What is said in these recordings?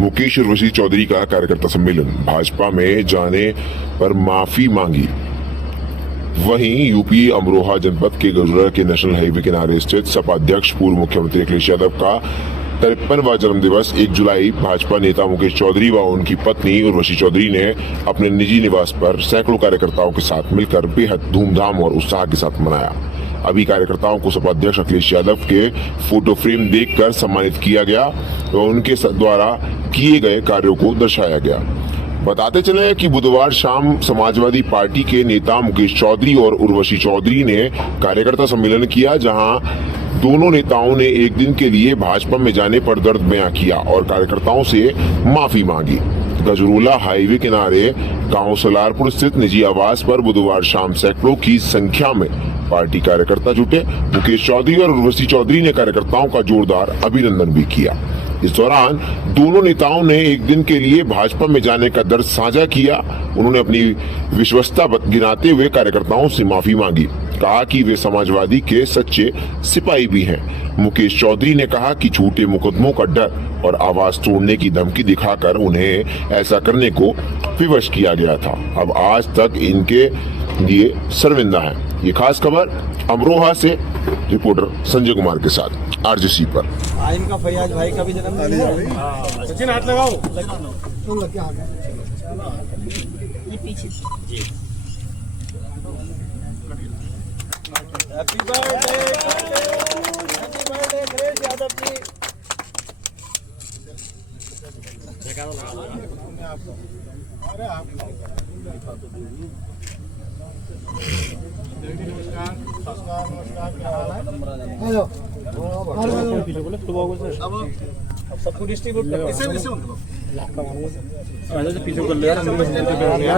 मुकेश उर्वशी चौधरी का कार्यकर्ता सम्मेलन, भाजपा में जाने पर माफी मांगी। वहीं यूपी अमरोहा जनपद के गजुरा के नेशनल हाईवे किनारे स्थित सपा अध्यक्ष पूर्व मुख्यमंत्री अखिलेश यादव का 53वां जन्मदिवस 1 जुलाई भाजपा नेता मुकेश चौधरी व उनकी पत्नी उर्वशी चौधरी ने अपने निजी निवास पर सैकड़ों कार्यकर्ताओं के साथ मिलकर बेहद धूमधाम और उत्साह के साथ मनाया। अभी कार्यकर्ताओं को सपा अध्यक्ष अखिलेश यादव के फोटो फ्रेम देकर सम्मानित किया गया व उनके द्वारा किए गए कार्यों को दर्शाया गया। बताते चले कि बुधवार शाम समाजवादी पार्टी के नेता मुकेश चौधरी और उर्वशी चौधरी ने कार्यकर्ता सम्मेलन किया, जहां दोनों नेताओं ने एक दिन के लिए भाजपा में जाने पर दर्द बयां किया और कार्यकर्ताओं से माफी मांगी। गजरोला हाईवे किनारे गांव सलारपुर स्थित निजी आवास पर बुधवार शाम सैकड़ों की संख्या में पार्टी कार्यकर्ता जुटे। मुकेश चौधरी और उर्वशी चौधरी ने कार्यकर्ताओं का जोरदार अभिनंदन भी किया। इस दौरान दोनों नेताओं ने एक दिन के लिए भाजपा में जाने का दर्द साझा किया। उन्होंने अपनी विश्वस्तता गिनाते हुए कार्यकर्ताओं से माफी मांगी, कहा कि वे समाजवादी के सच्चे सिपाही भी हैं। मुकेश चौधरी ने कहा कि झूठे मुकदमों का डर और आवाज तोड़ने की धमकी दिखाकर उन्हें ऐसा करने को विवश किया गया था। अब आज तक इनके लिए शर्मिंदा है। ये खास खबर अमरोहा से रिपोर्टर संजय कुमार के साथ आरजीसी पर। आइम का फैयाज भाई का भी जन्मदिन है। सचिन हाथ लगाओ। ये पीछे जी। Happy birthday Akhilesh Yadav ji. अरे आप हेलो सबको डिस्ट्रीब्यूट पीछे कर यार,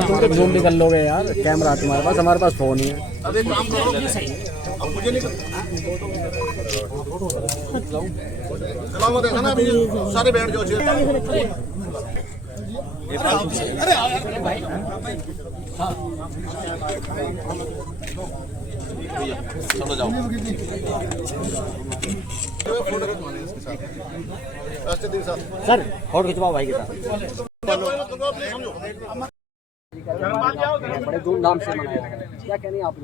तुम तो जूम भी कर लोगे यार। कैमरा तुम्हारे पास, हमारे पास फोन ही है। अब एक काम करो, ये सही है। अब मुझे नहीं चलाओ मत, है ना, अभी सारे बैठ जाओ। अरे भाई चलो जाओ। सर फोटो खिंचवाओ भाई के साथ। बड़े धूमधाम से मनाया गया, क्या कहनी आप?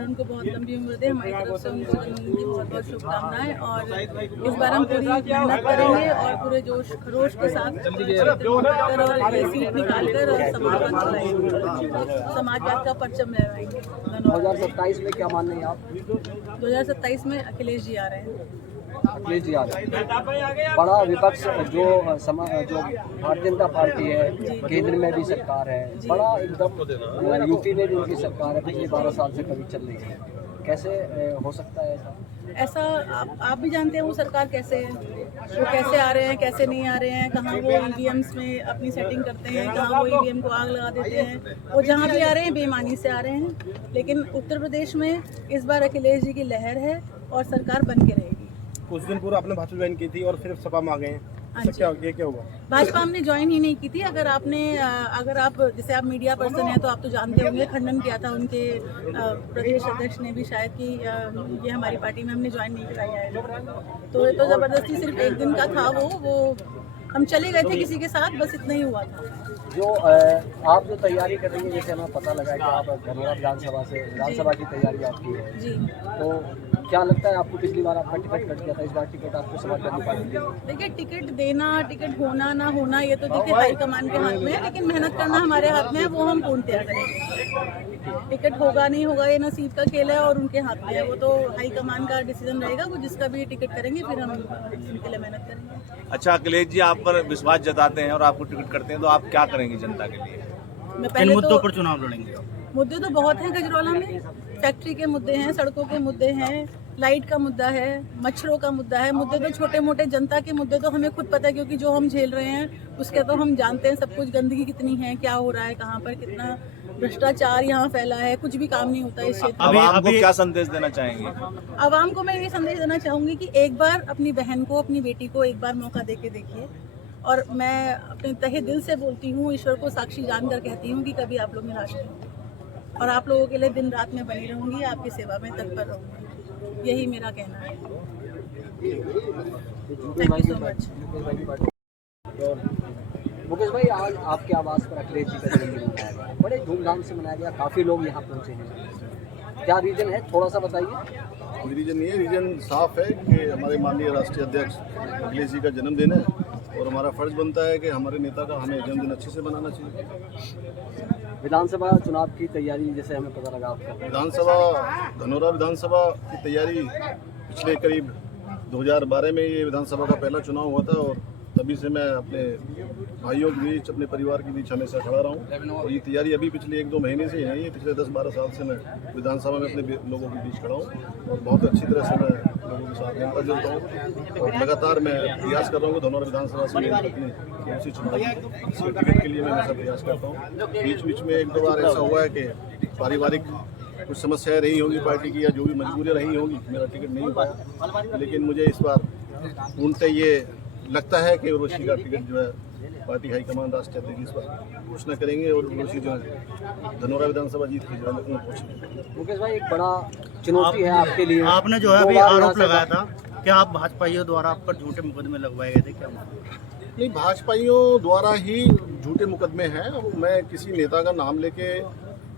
उनको बहुत लंबी उम्र दे, हमारी तरफ से उनको जन्मदिन की बहुत बहुत शुभकामनाएं। और इस बार हम पूरी मेहनत करेंगे और पूरे जोश खरोश के साथ और सीट निकाल कर समाजवाद चलाएंगे, समाजवाद का परचम लहराएंगे। 2027 में क्या मानने हैं आप? 2027 में अखिलेश जी आ रहे हैं। अखिलेश जी आ रहे हैं। बड़ा विपक्ष जो भारतीय जनता पार्टी है, केंद्र में भी सरकार है, बड़ा एकदम यूपी में भी उनकी सरकार है, पिछले 12 साल से कभी चल रही है। कैसे हो सकता है ऐसा? आप भी जानते हैं वो सरकार कैसे है, वो कैसे आ रहे हैं, कैसे नहीं आ रहे हैं, कहाँ वो ईवीएम्स में अपनी सेटिंग करते हैं, कहाँ वो ईवीएम को आग लगा देते हैं। वो जहाँ भी आ रहे हैं बेईमानी से आ रहे हैं। लेकिन उत्तर प्रदेश में इस बार अखिलेश जी की लहर है और सरकार बन के रहेगी। कुछ दिन पूर्व आपने भाजपा ज्वाइन की थी और फिर सपा में आ गए हैं, क्या होगा? भाजपा हमने ज्वाइन ही नहीं की थी। अगर आप जैसे आप मीडिया पर्सन हैं तो आप तो जानते होंगे, खंडन किया था उनके प्रदेश अध्यक्ष ने भी शायद कि ये हमारी पार्टी में हमने ज्वाइन नहीं कराया है। तो ये तो ज़बरदस्ती सिर्फ एक दिन का था। वो हम चले गए थे किसी के साथ, बस इतना ही हुआ था। जो आप जो तैयारी कर रही है, जैसे हमें पता लगा कि आप धनोरा विधानसभा की तैयारी आपकी है जी, तो क्या लगता है आपको? पिछली बार आपका टिकट कट गया था, इस बार टिकट आपको समाजवादी पार्टी देगी? देखिए, टिकट देना, टिकट होना ना होना ये तो देखिए हाईकमान के हाथ में है, लेकिन मेहनत करना हमारे हाथ में है, वो हम पूर्णतः करेंगे। टिकट होगा नहीं होगा ये नसीब का खेल है और उनके हाथ में है, वो तो हाईकमान का डिसीजन रहेगा। वो जिसका भी टिकट करेंगे फिर हम उनके लिए मेहनत करेंगे। अच्छा, अखिलेश जी आप पर विश्वास जताते हैं और आपको टिकट करते हैं, तो आप क्या करेंगे जनता के लिए? मैं पहले मुद्दों पर चुनाव लड़ेंगे? मुद्दे तो बहुत हैं गजरौला में। फैक्ट्री के मुद्दे हैं, सड़कों के मुद्दे हैं, लाइट का मुद्दा है, मच्छरों का मुद्दा है। मुद्दे तो छोटे मोटे, जनता के मुद्दे तो हमें खुद पता है, क्योंकि जो हम झेल रहे हैं उसके तो हम जानते हैं सब कुछ। गंदगी कितनी है, क्या हो रहा है, कहाँ पर कितना भ्रष्टाचार यहाँ फैला है, कुछ भी काम नहीं होता है इस क्षेत्र में। आवाम को क्या संदेश देना चाहेंगे? आवाम को मैं ये संदेश देना चाहूँगी कि एक बार अपनी बहन को, अपनी बेटी को एक बार मौका दे के देखिए। और मैं अपने तहे दिल से बोलती हूँ, ईश्वर को साक्षी जानकर कहती हूँ कि कभी आप लोग निराश नहीं होंगे और आप लोगों के लिए दिन रात में बनी रहूँगी, आपकी सेवा में तत्पर रहूँगी। यही मेरा कहना है। Thank you so much. Mukesh भाई, आज आपके आवास पर अखिलेश जी का जन्मदिन मनाया गया, बड़े धूमधाम से मनाया गया, काफ़ी लोग यहाँ पहुँचे हैं, क्या रीजन है, थोड़ा सा बताइए। कोई रीजन नहीं है, रीजन साफ है कि हमारे माननीय राष्ट्रीय अध्यक्ष अखिलेश जी का जन्मदिन है और हमारा फर्ज बनता है कि हमारे नेता का हमें जन्मदिन अच्छे से मनाना चाहिए। विधानसभा चुनाव की तैयारी जैसे हमें पता लगा आपका, धनौरा विधानसभा की तैयारी पिछले करीब 2012 में ये विधानसभा का पहला चुनाव हुआ था और तभी से मैं अपने भाइयों के बीच, अपने परिवार के बीच हमेशा खड़ा रहा हूँ और ये तैयारी अभी पिछले 1-2 महीने से नहीं है, पिछले 10-12 साल से मैं विधानसभा में अपने लोगों के बीच खड़ा हूँ और बहुत अच्छी तरह से मैं लोगों के साथ मिलता जुलता हूँ और लगातार मैं प्रयास कर रहा हूँ कि धनौरा विधानसभा से मेरी अपनी उसी चुनाव टिकट के लिए मैं हमेशा प्रयास करता हूँ। बीच बीच में 1-2 बार ऐसा हुआ है कि पारिवारिक कुछ समस्याएं रही होंगी पार्टी की या जो भी मजबूरियाँ रही होंगी, मेरा टिकट नहीं हो पाया, लेकिन मुझे इस बार पूर्णतः ये लगता है कि उर्वशी का टिकट जो है पार्टी हाईकमान राष्ट्रीय अध्यक्ष इस पर घोषणा करेंगे और उर्वशी जो है धनौरा विधानसभा जीत के जो है पहुँचेंगे। मुकेश भाई, एक बड़ा चुनौती है आपके लिए, आपने जो है अभी आरोप लगाया था कि आप भाजपाइयों द्वारा आप पर झूठे मुकदमे लगवाए गए थे, क्या नहीं, भाजपाइयों द्वारा ही झूठे मुकदमे हैं। मैं किसी नेता का नाम लेके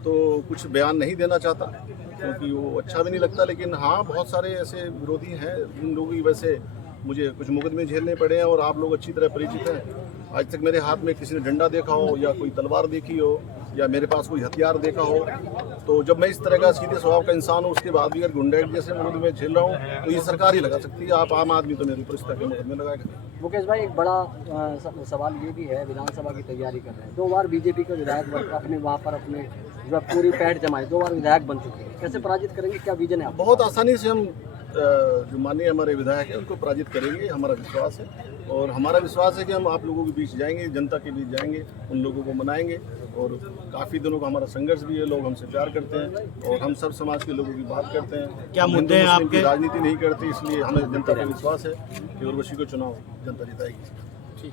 तो कुछ बयान नहीं देना चाहता क्योंकि वो अच्छा भी नहीं लगता, लेकिन हाँ, बहुत सारे ऐसे विरोधी हैं जिन लोगों की वजह से मुझे कुछ मुकदमे झेलने पड़े हैं और आप लोग अच्छी तरह परिचित हैं। आज तक मेरे हाथ में किसी ने डंडा देखा हो या कोई तलवार देखी हो या मेरे पास कोई हथियार देखा हो, तो जब मैं इस तरह का सीधे स्वभाव का इंसान हूँ उसके बाद भी अगर गुंडागर्दी जैसे मुकदमे झेल रहा हूँ तो ये सरकार ही लगा सकती है, आप आम आदमी तो मेरे ऊपर इस तरह के मुकदमे लगाएगा। मुकेश भाई, एक बड़ा सवाल ये भी है, विधानसभा की तैयारी कर रहे हैं, 2 बार बीजेपी का विधायक अपने वहाँ पर अपने जो पूरी पैठ जमाए, 2 बार विधायक बन चुके हैं, कैसे पराजित करेंगे, क्या विजन है आपका? बहुत आसानी से हम जो माननीय हमारे विधायक हैं उनको पराजित करेंगे, हमारा विश्वास है और हमारा विश्वास है कि हम आप लोगों के बीच जाएंगे, जनता के बीच जाएंगे, उन लोगों को मनाएंगे और काफ़ी दिनों का हमारा संघर्ष भी है, लोग हमसे प्यार करते हैं और हम सब समाज के लोगों की बात करते हैं। क्या मुद्दे हैं आपके? राजनीति नहीं करते, इसलिए हमें जनता पर विश्वास है कि उर्वशी को चुनाव जनता जिताएगी।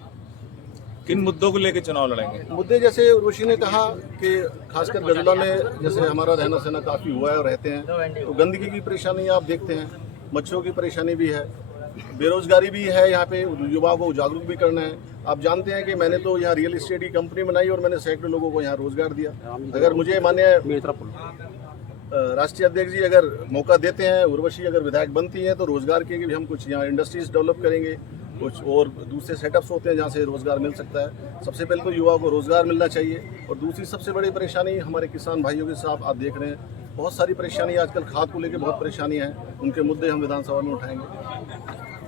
किन मुद्दों को लेकर चुनाव लड़ेंगे? मुद्दे जैसे उर्वशी ने कहा कि खासकर गजला में जैसे हमारा रहना सहना काफ़ी हुआ है और रहते हैं, तो गंदगी की परेशानी आप देखते हैं, मच्छरों की परेशानी भी है, बेरोजगारी भी है, यहाँ पे युवाओं को जागरूक भी करना है। आप जानते हैं कि मैंने तो यहाँ रियल एस्टेट की कंपनी बनाई और मैंने सैकड़ों लोगों को यहाँ रोजगार दिया। अगर मुझे माननीय राष्ट्रीय अध्यक्ष जी अगर मौका देते हैं, उर्वशी अगर विधायक बनती है तो रोजगार के भी हम कुछ यहाँ इंडस्ट्रीज डेवलप करेंगे, कुछ और दूसरे सेटअप्स होते हैं जहाँ से रोजगार मिल सकता है। सबसे पहले तो युवाओं को रोजगार मिलना चाहिए और दूसरी सबसे बड़ी परेशानी हमारे किसान भाइयों के साथ आप देख रहे हैं, बहुत सारी परेशानी आजकल खाद को लेकर बहुत परेशानी है, उनके मुद्दे हम विधानसभा में उठाएंगे।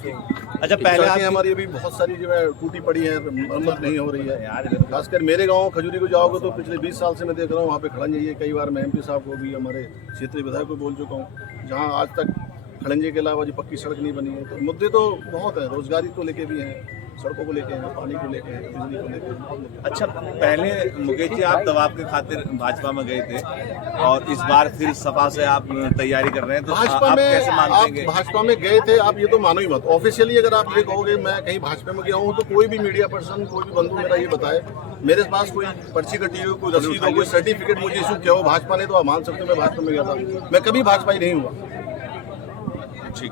अच्छा, पहले सड़कें हमारी अभी बहुत सारी जो है टूटी पड़ी है, मरम्मत नहीं हो रही है। खासकर मेरे गांव खजूरी को जाओगे तो पिछले 20 साल से मैं देख रहा हूँ वहाँ पे खड़ंजे, ये कई बार मैं MP साहब को भी हमारे क्षेत्रीय विधायक को बोल चुका हूँ, जहाँ आज तक खड़ंजे के अलावा जो पक्की सड़क नहीं बनी है। तो मुद्दे तो बहुत हैं, रोजगारी को लेके भी हैं, सड़कों को लेके हैं, पानी को लेके हैं, बिजली को लेके। अच्छा, पहले मुकेश जी आप दबाव के खातिर भाजपा में गए थे और इस बार फिर सपा से आप तैयारी कर रहे हैं, तो भाजपा आप में कैसे मानेंगे? आप भाजपा में गए थे, आप ये तो मानो ही मत। ऑफिशियली अगर आप ये कहोगे मैं कहीं भाजपा में गया हूँ तो कोई भी मीडिया पर्सन, कोई भी बंधु मेरा ये बताए, मेरे पास कोई पर्ची कटी हो, कोई रसीद हो, कोई सर्टिफिकेट मुझे इशू किया हो भाजपा ने, तो आप मान सकते हो मैं भाजपा में गया था। मैं कभी भाजपा ही नहीं हुआ। ठीक।